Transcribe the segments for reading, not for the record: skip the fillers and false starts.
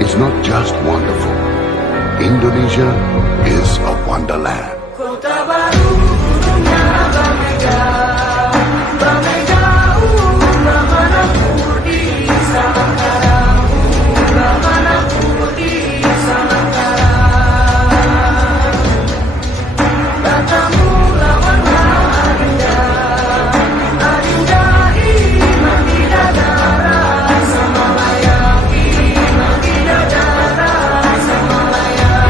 is not just wonderful. Indonesia is a wonderland. Kota baru dunia berbeda, berbeda bagaimana di Samantara, bagaimana di Samantara. Katamu lawanlah adinda, adinda iman bidadara, sama layak iman bidadara, sama layak.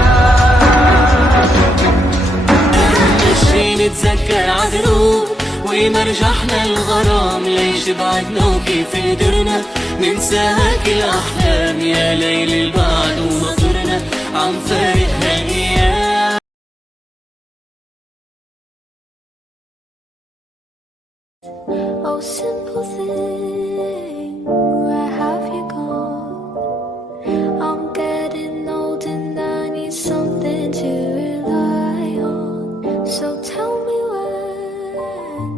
عشرين نتذكر عدنو وما رجحنا الغرام ليش بعدنا وكيف قدرنا ننساها كل أحلام يا ليل البعد ومطرنا عم فارق هالأيام. Oh, simple thing, where have you gone? I'm getting old and I need something to rely on. So tell me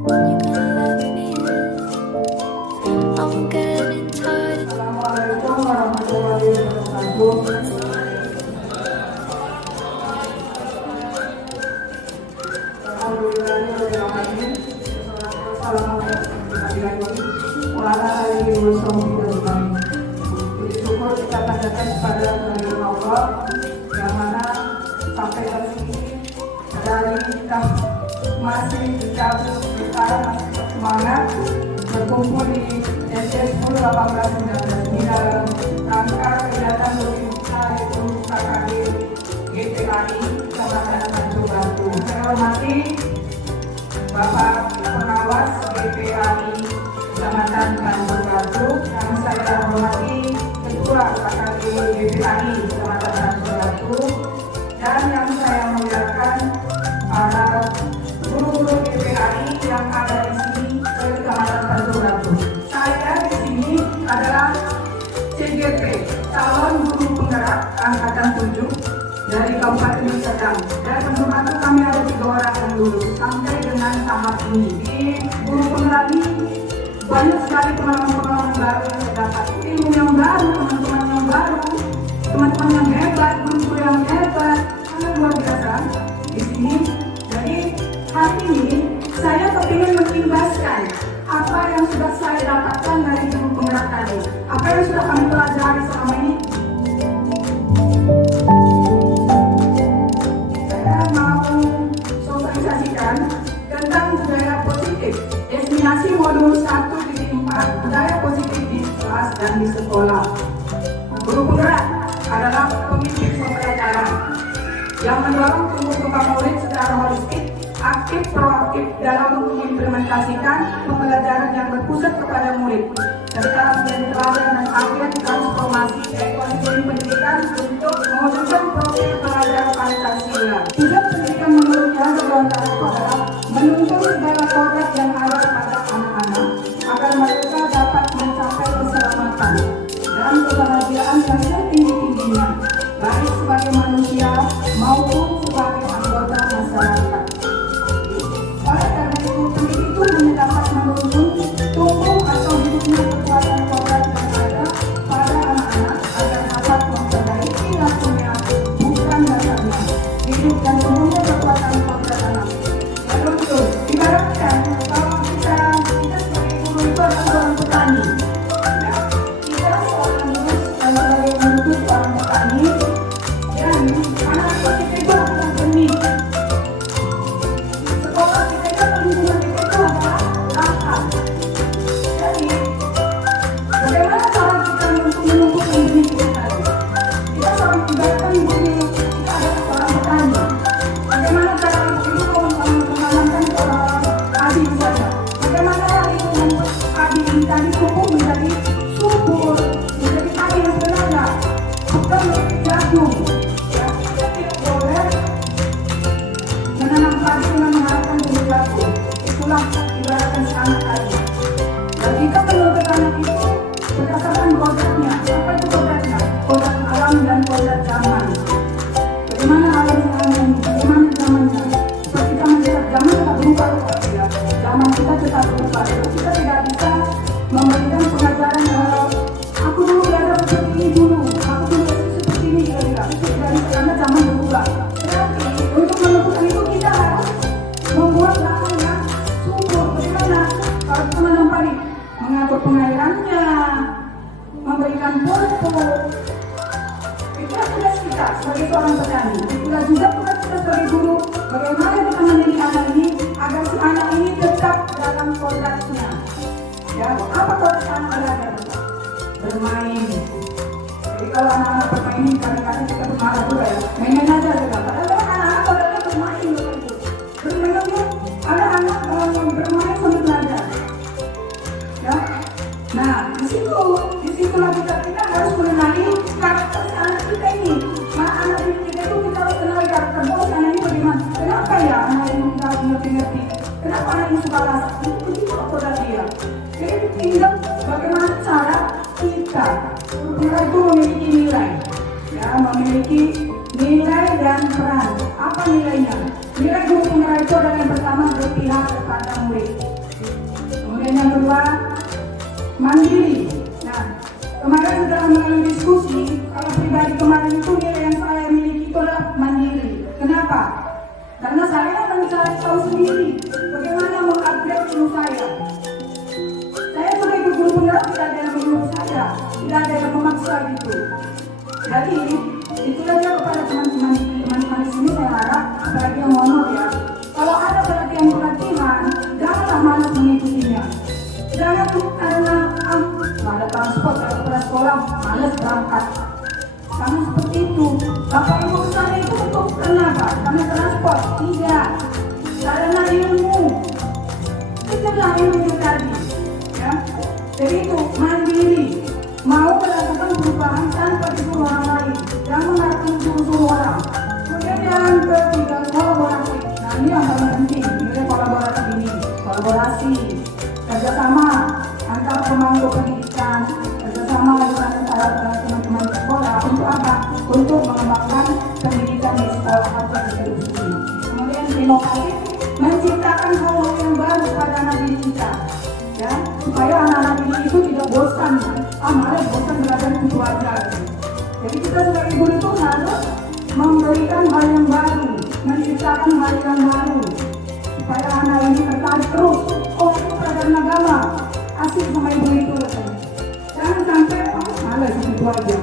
when you're gonna let me in. I'm getting tired. Assalamualaikum warahmatullahi wabarakatuh. Alhamdulillahirrahmanirrahim. Puji syukur kita panjatkan kepada kehadiran Allah yang mana sampai hari ini dari kita masih bisa masih semangat berkumpul di SD 10 18 19 di dalam rangka kegiatan rutin kita yaitu KKD GPAI Kecamatan Tanjung Batu. Saya hormati Bapak Pengawas GPAI Kecamatan Tanjung Batu, yang saya hormati Ketua KKD GPAI Kecamatan Tanjung Batu, dan yang saya muliakan para guru-guru GPAI yang ada di sini di Kecamatan Tanjung Batu. Saya di sini adalah CGP, calon guru penggerak angkatan 7 dari Kabupaten Deli Serdang. Dan tentu saja kami ada 3 orang yang lulus sampai dengan tahap ini. Di guru penggerak ini banyak sekali pengalaman-pengalaman baru yang saya dapat, ilmu yang baru, teman-teman yang baru, teman-teman yang hebat, guru yang hebat, sangat luar biasa di sini. Jadi hari ini saya kepingin mengimbaskan apa yang sudah saya dapatkan dari guru penggerak tadi, apa yang sudah kami pelajari selama ini. Saya mau sosialisasikan tentang budaya positif, destinasi modul 1.4, budaya positif di kelas dan di sekolah. Guru penggerak adalah pemimpin pembelajaran yang mendorong tumbuh kembang murid secara holistik, aktif, proaktif dalam mengimplementasikan pembelajaran yang berpusat kepada murid, serta menjadi teladan dan agen transformasi ekosistem pendidikan untuk mewujudkan profil pelajar Pancasila. Tujuan pendidikan menurutnya sebenarnya adalah menuntun segala kodrat yang ada pada anak-anak agar mereka dapat mencapai keselamatan dan kebahagiaan yang setinggi-tingginya, baik sebagai manusia maupun sebagai anggota masyarakat. Oleh karena itu, pendidik itu hanya dapat menuntun tumbuh atau hidupnya kekuatan kodrat yang ada pada anak-anak agar dapat memperbaiki perilakunya, bukan dasarnya. Hidup dan tumbuhnya kekuatan kodrat anak. Lalu itu, ibaratkan kalau kita sebagai guru itu adalah seorang petani. Ya, kita seorang guru sebagai menuntut seorang petani, dan anak kita itu adalah benih. dengan pupuk. Itulah tugas kita sebagai seorang petani. Itulah juga tugas kita sebagai guru. Bagaimana kita mendidik anak ini agar si anak ini tetap dalam kodratnya. Ya, apa kodrat anak belajar? Bermain. Jadi kalau anak-anak bermain ini kadang-kadang kita bermarah juga ya. Main aja juga. Padahal anak-anak kodratnya bermain loh itu. Bermain anak-anak bermain sambil belajar. Ya. Nah, disitulah kita harus mengenali karakter anak kita ini. Nah, anak kita itu kita harus kenal karakter. Oh, anak ini bagaimana? Kenapa ya anak ini tidak mengerti-ngerti? Kenapa anak ini suka rasa? Itu begitu kodrat dia. Jadi tinggal bagaimana cara kita itu memiliki nilai, ya, memiliki nilai dan peran. Apa nilainya? Nilai guru penggerak itu adalah yang pertama berpihak kepada murid. Kemudian yang kedua mandiri. Nah, kemarin sudah melalui diskusi, kalau pribadi kemarin itu nilai yang saya miliki itu adalah mandiri. Kenapa? Karena saya akan mencari tahu sendiri bagaimana mengupgrade ilmu saya. Saya sebagai guru penggerak tidak ada yang menyuruh saya, tidak ada yang memaksa gitu. Jadi itu saja kepada teman-teman di sini saya harap, apalagi yang honor ya. Kalau ada pelatihan, janganlah malas mengikutinya. Jangan karena ada transport ke sekolah, malas berangkat. Jangan seperti itu. Bapak Ibu kesana itu untuk kenapa? Karena transport, tidak. Karena ilmu. Itulah ilmu tadi. Ya. Jadi itu mandiri. Mau melakukan perubahan tanpa disuruh orang lain. Jangan mengharapkan suruh orang. Kemudian yang ketiga, kolaborasi. Nah ini yang paling penting. Ini kolaborasi ini. Kolaborasi. Kerjasama antar pemangku pendidikan, kerjasama dengan antara teman-teman di sekolah untuk apa? Untuk mengembangkan pendidikan di sekolah atau di institusi. Kemudian inovatif, menciptakan hal yang baru pada anak didik kita, ya, supaya anak-anak didik itu tidak bosan, malah bosan belajar itu aja. Jadi kita sebagai guru itu harus memberikan hal yang baru, menciptakan hal yang baru, supaya anak ini tertarik terus. Oh, itu pelajaran agama, asik sama ibu itu rasanya. Jangan sampai malas itu aja.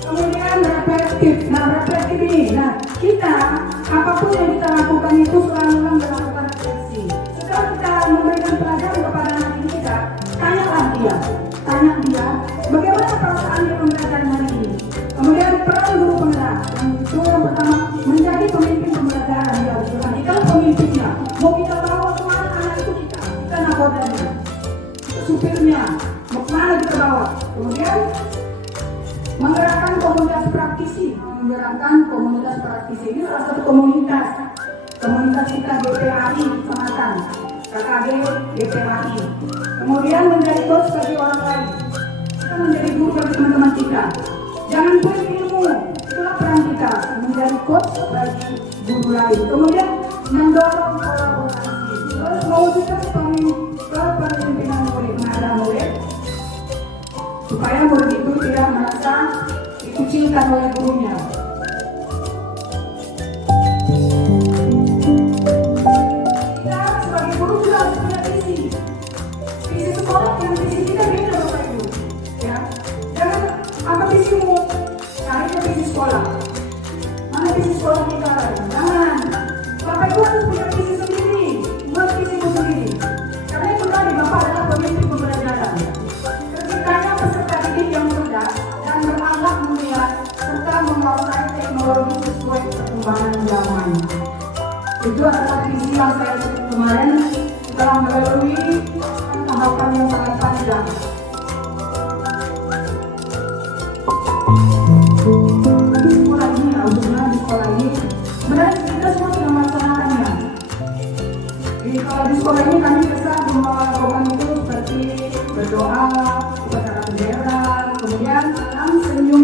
Kemudian reflektif. Nah, reflektif ini, kita apapun yang kita lakukan itu selalu melakukan refleksi. Setelah kita memberikan pelajaran kepada anak ini kita, tanya dia, bagaimana perasaan dia mempelajari hari ini. Kemudian peran guru penggerak, itu yang pertama menjadi pemimpin pembelajaran dia. Kita pemimpinnya, mau kita bawa kemana anak itu kita nakodanya, supirnya, mau kemana kita bawa. Kemudian menggerakkan komunitas praktisi, ini salah satu komunitas kita GPAI Kecamatan, KKG GPAI. Kemudian menjadi coach bagi orang lain, kita menjadi guru bagi teman-teman kita. Jangan beri ilmu, itulah peran kita menjadi coach bagi guru lain. Kemudian mendorong kolaborasi, terus mewujudkan kepemimpinan murid, supaya murid itu tidak merasa dikucilkan oleh gurunya. Kita sebagai guru juga harus punya visi sekolah, yang visi kita beda Bapak Ibu. Ya, jangan apa visimu, cari visi sekolah. Mana visi sekolah kita? Jangan. Bapak Ibu harus punya visi sendiri, buat visimu sendiri. Karena itu tadi Bapak adalah pemimpin pembelajaran. Ketikanya peserta didik yang cerdas dan berakhlak mulia serta menguasai teknologi sesuai perkembangan zaman. Itu adalah visi yang saya sebut kemarin setelah melalui tahapan yang sangat panjang. Di sekolah ini, khususnya di sekolah ini, sebenarnya kita semua sudah melaksanakannya. Kalau di sekolah ini kami bisa melakukan itu seperti berdoa, upacara bendera, kemudian salam senyum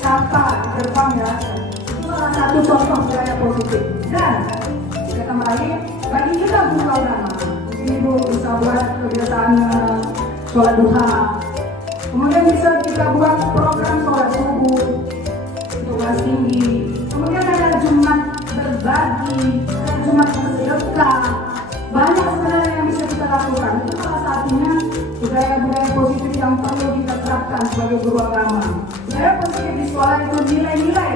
sapa di depan ya. Itu salah satu contoh budaya positif. Dan kita kembali bagi kita guru agama, ibu bisa buat kebiasaan sholat duha. Kemudian bisa kita buat program sholat subuh untuk kelas tinggi. Kemudian ada Jumat berbagi, ada Jumat bersedekah. Banyak sebenarnya yang bisa kita lakukan. Itu salah satunya budaya-budaya positif yang perlu kita terapkan sebagai guru agama. Budaya positif di sekolah itu nilai-nilai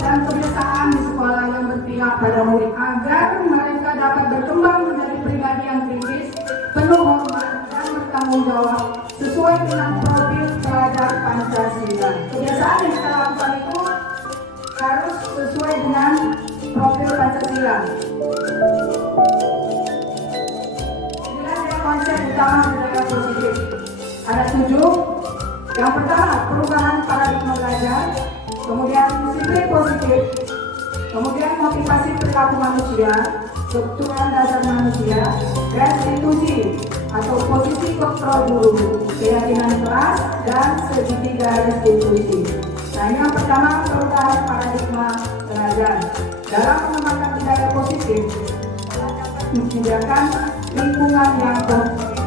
dan kebiasaan di sekolah yang berpihak pada murid agar mereka dapat berkembang menjadi pribadi yang kritis, penuh hormat dan bertanggung jawab sesuai dengan profil pelajar Pancasila. Kebiasaan yang kita lakukan itu harus sesuai dengan profil Pancasila. Inilah dia konsep utama budaya positif. Ada 7. Yang pertama, perubahan paradigma belajar, kemudian disiplin positif, kemudian motivasi perilaku manusia, kebutuhan dasar manusia, restitusi atau posisi kontrol guru, keyakinan kelas, dan segitiga restitusi. Nah, ini yang pertama, perubahan paradigma belajar. Dalam mengembangkan budaya positif, menyediakan lingkungan yang positif,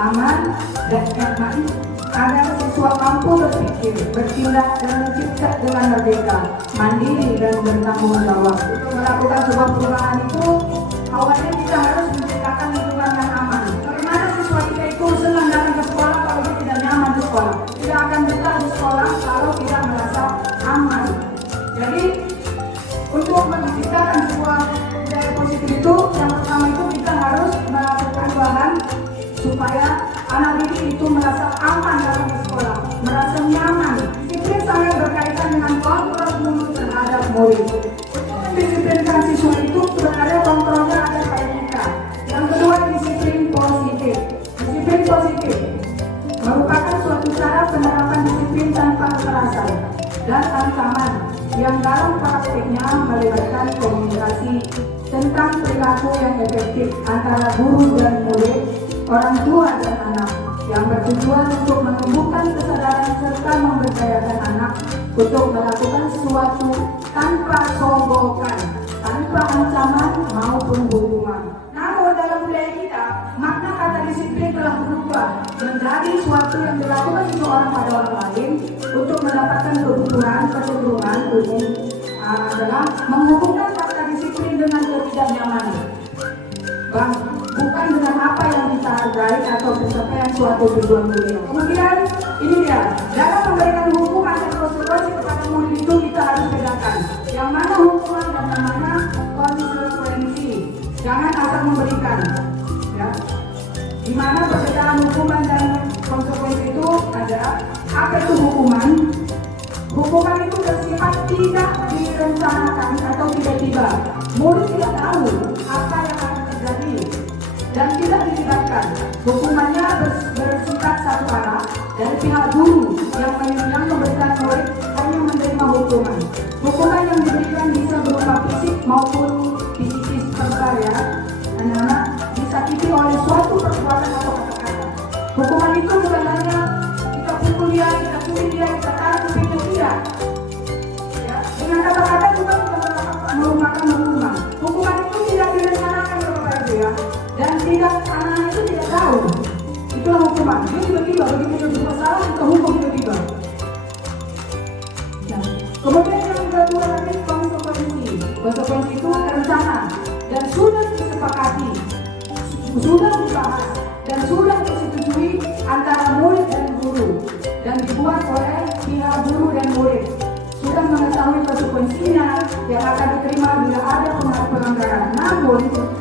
aman, dan nyaman, agar siswa mampu berpikir, bertindak, dan mencipta dengan merdeka, mandiri, dan bertanggung jawab. Untuk melakukan sebuah perubahan itu, awalnya kita harus menciptakan lingkungan yang aman. Bagaimana siswa kita itu senang datang ke sekolah kalau dia tidak nyaman di sekolah? Tidak akan betah di sekolah kalau tidak merasa aman. Jadi, untuk menciptakan sebuah budaya positif itu, yang pertama itu kita harus melakukan bahan supaya anak didik itu merasa aman dalam sekolah, merasa nyaman. Disiplin sangat berkaitan dengan kontrol guru terhadap murid. Untuk mendisiplinkan siswa itu sebenarnya kontrolnya ada pada kita. Yang kedua, disiplin positif. Disiplin positif merupakan suatu cara penerapan disiplin tanpa kekerasan dan ancaman yang dalam praktiknya melibatkan komunikasi tentang perilaku yang efektif antara guru dan murid, orang tua dan anak, yang bertujuan untuk menumbuhkan kesadaran serta memberdayakan anak untuk melakukan sesuatu tanpa sogokan, tanpa ancaman maupun hukuman. Namun dalam budaya kita, makna kata disiplin telah berubah menjadi suatu yang dilakukan seseorang pada orang lain untuk mendapatkan kebutuhan, kecenderungan umum adalah menghubungkan kata disiplin dengan ketidaknyamanan. Bukan dengan apa yang kita hargai atau pencapaian suatu tujuan dunia. Kemudian ini dia, dalam memberikan hukuman dan konsekuensi kepada murid itu kita harus bedakan yang mana hukuman dan yang mana konsekuensi. Jangan asal memberikan, ya. Di mana perbedaan hukuman dan konsekuensi itu adalah apa itu hukuman? Hukuman itu bersifat tidak direncanakan atau tiba-tiba. Murid tidak tahu apa yang akan terjadi dan tidak dilibatkan. Hukumannya bersifat satu arah dari pihak guru yang memberikan murid hanya menerima hukuman. Hukuman yang diberikan bisa berupa fisik maupun psikis verbal, ya. Anak-anak disakiti oleh suatu perbuatan atau kata-kata. Hukuman itu bukan hanya kita pukul dia, kita curi dia, kita tarik kupingnya, tidak. Ya, dengan kata-kata juga merupakan hukuman. Hukuman itu tidak direncanakan kepada dia dan tidak anak itu tidak tahu. Itulah hukuman. Dia tiba-tiba begitu dia berbuat salah kita hukum tiba-tiba. Nah, kemudian yang kedua lagi konsekuensi. Konsekuensi itu rencana dan sudah disepakati, sudah dibahas dan sudah disetujui antara murid dan guru dan dibuat oleh pihak guru dan murid. Sudah mengetahui konsekuensinya yang akan diterima bila ada pelanggaran. Namun,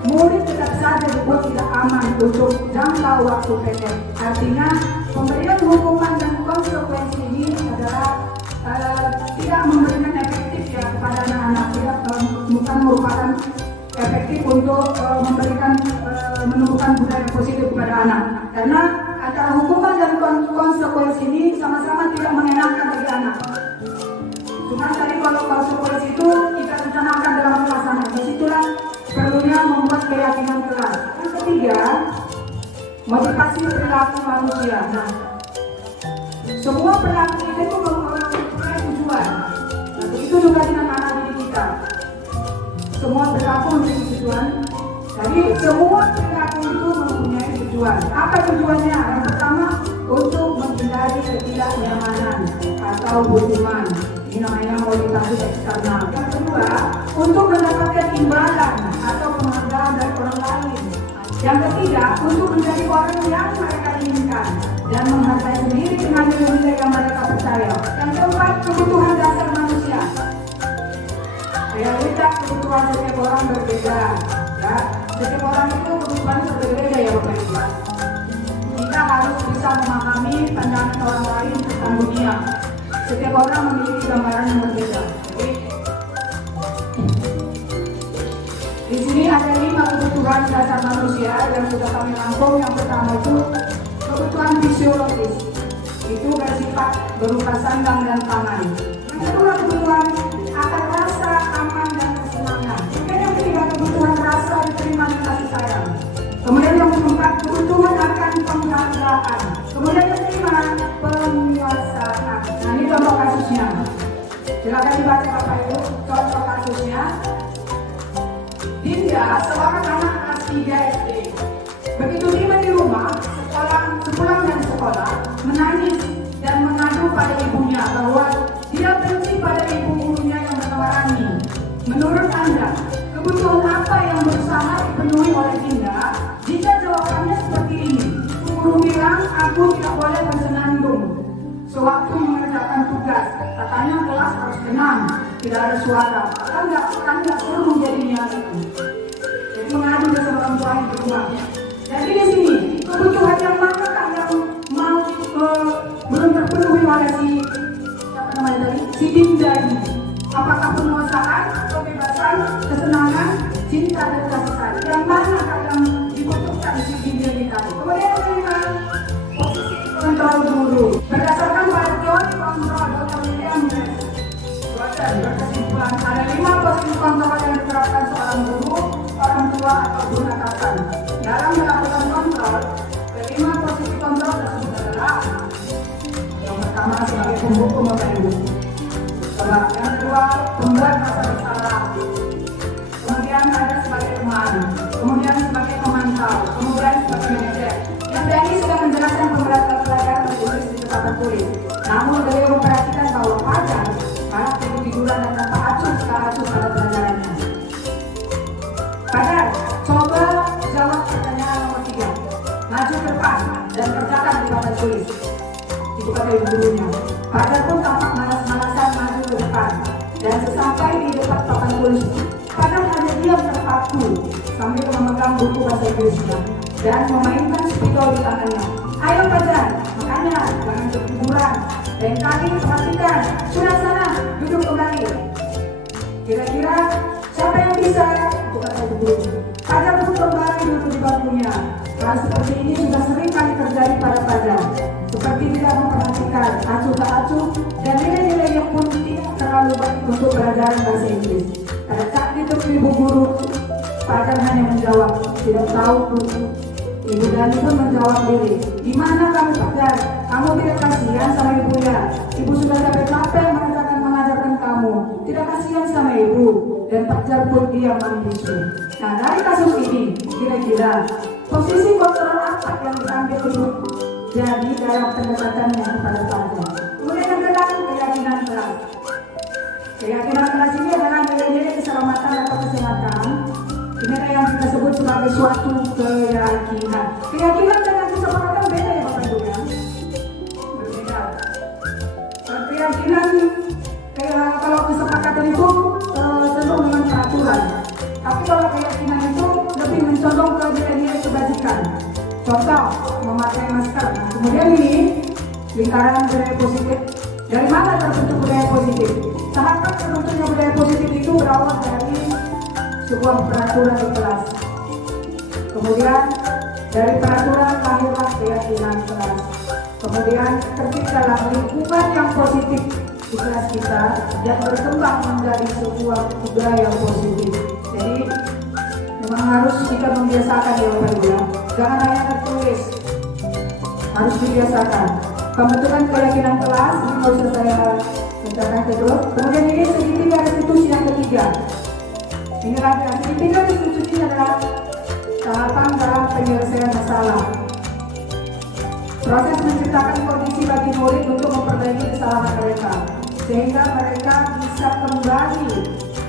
murid tetap saja dibuat tidak aman untuk jangka waktu pendek. Artinya, pemberian hukuman dan konsekuensi ini adalah tidak memberikan efektif, ya, kepada anak-anak. Bukan merupakan efektif untuk menumbuhkan budaya positif kepada anak. Karena antara hukuman dan konsekuensi ini sama-sama tidak mengenakan bagi anak. Cuma tadi kalau konsekuensi itu kita rencanakan dalam pelaksanaan. Disitulah perlunya membuat keyakinan kelas. Yang ketiga, motivasi perilaku manusia. Nah, semua perilaku itu mempunyai tujuan. Nah, begitu juga dengan anak didik kita. Semua perilaku mempunyai tujuan. Jadi semua perilaku itu mempunyai tujuan. Apa tujuannya? Yang pertama, untuk menghindari ketidaknyamanan atau hukuman. Ini namanya motivasi eksternal. Yang kedua, untuk mendapatkan imbalan atau penghargaan dari orang lain. Yang ketiga, untuk menjadi orang yang mereka inginkan dan menghargai sendiri dengan nilai yang mereka percaya. Yang keempat, kebutuhan dasar manusia. Realitas kebutuhan setiap orang berbeda. Ya, setiap orang itu kebutuhan berbeda ya Bapak Ibu. Kita harus bisa memahami pandangan orang lain tentang dunia. Setiap orang memiliki gambaran yang berbeda. Jadi, di sini ada 5 kebutuhan dasar manusia yang sudah kami rangkum. Yang pertama itu kebutuhan fisiologis, itu bersifat berupa sandang dan pangan. Yang kedua kebutuhan akan rasa aman dan kesenangan. Dan yang ketiga kebutuhan rasa diterima dan kasih sayang. Kemudian yang keempat kebutuhan akan penghargaan. Kemudian yang kelima penguasaan. Nah ini contoh kasusnya. Silakan dibaca Bapak Ibu contoh kasusnya. Dinda, seorang anak kelas 3 SD. Begitu tiba di rumah, sepulang dari sekolah, menangis dan mengadu pada ibunya bahwa dia benci pada ibu gurunya yang bernama Rani. Menurut Anda, kebutuhan apa yang berusaha dipenuhi oleh Dinda jika jawabannya seperti ini? Guru bilang aku tidak boleh bersenandung sewaktu mengerjakan tugas. Katanya kelas harus tenang, tidak ada suara. Kan nggak seru jadinya itu. Jadi mengadu dengan orang tua di rumah. Jadi di sini kebutuhan yang manakah yang mau belum terpenuhi oleh siapa namanya tadi? Si Dinda ini. Apakah penguasaan, kebebasan, kesenangan, cinta dan kasih sayang? Yang manakah yang dibutuhkan si Dinda ini tadi? Kemudian kelima, posisi kontrol guru. Berdasarkan pada teori kontrol Dr. William berkesimpulan ada 5 posisi kontrol yang diterapkan seorang guru, orang tua atau guru atasan. Dalam melakukan kontrol, kelima posisi kontrol tersebut adalah yang pertama sebagai penghukum Bapak Ibu. Yang kedua, pembuat rasa bersalah. Kemudian ada sebagai teman. Kemudian sebagai pemantau. Kemudian sebagai manajer. Yang tadi sudah menjelaskan pembelajaran pelajaran tertulis di tempat tertulis. Namun beliau memperhatikan bahwa Fajar malah tidur-tiduran dan tanpa acuh pada pelajarannya. Fajar, coba jawab pertanyaan nomor 3. Maju ke depan dan kerjakan di papan tulis. Itu kata ibu gurunya. Fajar pun tampak malas-malasan maju ke depan. Dan sesampai di depan papan tulis, Fajar hanya diam terpaku sambil memegang buku bahasa Inggrisnya dan memainkan spidol di tangannya. Ayo Fajar, makanya jangan ketiduran. Dan kali perhatikan, sudah sana, duduk kembali. Kira-kira siapa yang bisa? Itu kata ibu guru. Fajar pun kembali duduk di bangkunya. Hal seperti ini sudah sering kali terjadi pada Fajar. Seperti tidak memperhatikan acuh tak acuh dan nilai-nilai yang pun tidak terlalu baik untuk pelajaran bahasa Inggris. Pada saat ditemui ibu guru, Fajar hanya menjawab, tidak tahu Bu. Ibu Dani pun menjawab diri, di mana kamu Fajar? Kamu tidak kasihan sama ibu ya? Ibu sudah capek-capek mengajarkan kamu. Tidak kasihan sama ibu. Dan Fajar pun diam membisu. Nah dari kasus ini, kira-kira posisi kontrol apa yang diambil ibu jadi dalam pendekatannya kepada Fajar? Kemudian yang kedua, keyakinan kelas. Keyakinan kelas ini adalah nilai-nilai keselamatan atau kesehatan. Ini yang kita sebut sebagai suatu keyakinan. Keyakinan dengan kesepakatan beda ya Bapak Ibu ya? Berbeda. Keyakinan kalau kesepakatan itu cenderung dengan peraturan. Tapi kalau keyakinan itu lebih mencondong ke nilai-nilai kebajikan. Contoh, memakai masker. Nah, kemudian ini lingkaran budaya positif. Dari mana terbentuk budaya positif? Tahapan terbentuknya budaya positif itu berawal dari sebuah peraturan di kelas. Kemudian dari peraturan lahirlah keyakinan kelas. Kemudian terciptalah lingkungan yang positif di kelas kita dan berkembang menjadi sebuah budaya positif. Jadi memang harus kita membiasakan ya Bapak Ibu ya. Jangan hanya tertulis, harus dibiasakan. Pembentukan keyakinan kelas ini nggak usah saya bacakan terus. Kemudian ini segitiga restitusi yang ketiga. Inilah segitiga restitusi adalah tahapan dalam penyelesaian masalah. Proses menciptakan kondisi bagi murid untuk memperbaiki kesalahan mereka, sehingga mereka bisa kembali.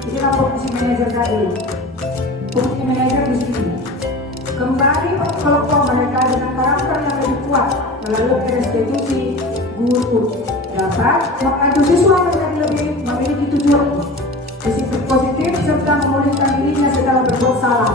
Inilah fungsi manajer tadi. Fungsi manajer di sini. kembali kelompok mereka dengan karakter yang lebih kuat melalui restitusi guru dapat membantu siswa menjadi lebih memiliki tujuan disiplin positif serta memulihkan dirinya setelah berbuat salah,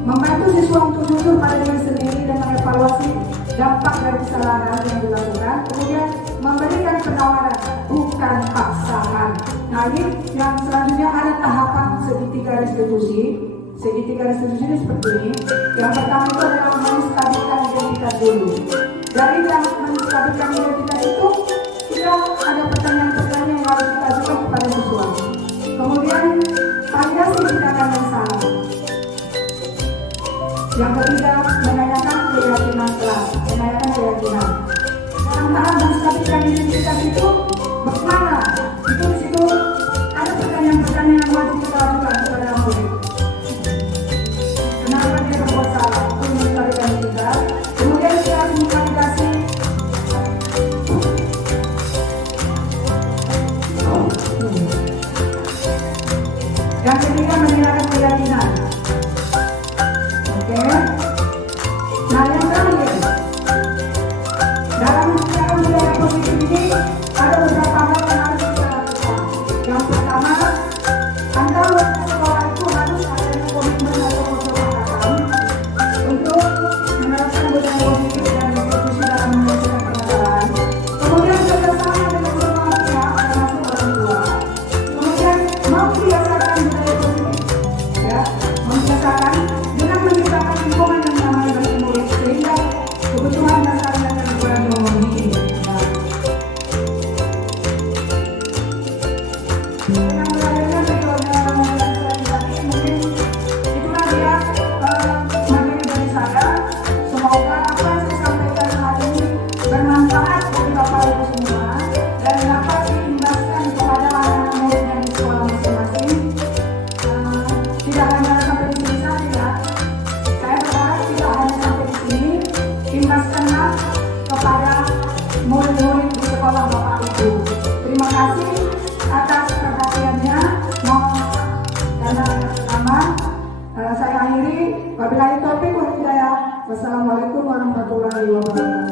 membantu siswa untuk jujur pada diri sendiri dan mengevaluasi dampak dari kesalahan yang dilakukan, kemudian memberikan penawaran bukan paksaan. Nah, ini yang selanjutnya ada tahapan segitiga restitusi. Segitiga restitusi ini seperti ini. Yang pertama itu adalah menstabilkan identitas dulu. Dari yang menstabilkan identitas itu, kita ada pertanyaan-pertanyaan yang harus kita ajukan kepada siswa. Kemudian validasi tindakan yang salah. Yang ketiga, menanyakan keyakinan kelas, menanyakan keyakinan. Dalam tahap menstabilkan identitas itu, bagaimana? Itu di situ ada pertanyaan-pertanyaan yang wajib kita ajukan kepada murid. Kenapa dia berbuat salah? Itu menstabilkan identitas. Kemudian kita harus memvalidasi yang ketiga, menanyakan keyakinan. Oke. Nah, yang terakhir, dalam budaya positif ini ada beberapa hal yang harus kita lakukan. Yang pertama, antara sekolah itu harus ada komitmen atau kesepakatan untuk menerapkan budaya positif dan diskusi dalam menyelesaikan permasalahan. Kemudian kerjasama dengan semua pihak, termasuk orang tua. Kemudian membiasakan budaya positif, ya, membiasakan dengan menciptakan lingkungan yang nyaman bagi murid sehingga kebutuhan dasarnya terpenuhi memenuhi. Dengan berakhirnya metode sosialisasi mungkin itulah dia materi dari saya. Semoga apa yang saya sampaikan hari ini bermanfaat bagi Bapak Ibu semua dan dapat diimbaskan kepada anak-anak murid yang di sekolah masing-masing. Tidak hanya sampai di sini saja. Saya berharap tidak hanya sampai di sini, imbaskanlah kepada murid-murid di sekolah Bapak Ibu. Terima kasih atas perhatiannya. Mohon karena lama saya akhiri. Wabillahi taufiq wal hidayah. Wassalamualaikum warahmatullahi wabarakatuh.